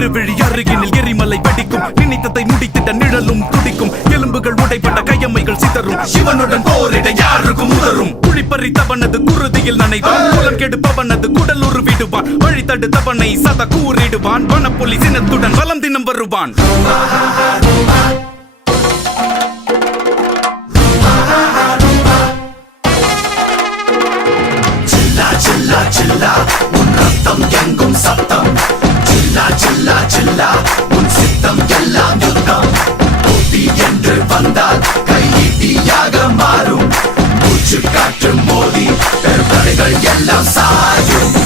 இருவிழி அருகினில் எரிமலை வெடிக்கும். நினைத்ததை முடித்திட்ட நிழலும் துடிக்கும். எலும்புகள் உடைப்பட்ட கையம்மைகள் சிதறும். சிவனுடன் போரிட யாருக்கும் உதரும். குழிப்பறித்தவனது குருதியில் நனைவான். குலம் கெடுப்பவனது குடல் உருவிடுவான். வழி தடுத்தவனை சத கூறிடுவான். வனப்புலி சினத்துடன் வலம் தினம் வருவான். சில்லா சில்லா உன் ரத்தம் எங்கும் சத்தம். சில்லா சில்லா சில்லா உன் சித்தம் எல்லாம் யுத்தம். போட்டி என்று வந்தால் கையீட்டியாக மாறும். மூச்சு காற்று மோதி பெரும்படைகள் எல்லாம் சாயும்.